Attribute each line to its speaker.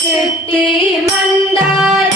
Speaker 1: ചെത്തി മന്ദാരം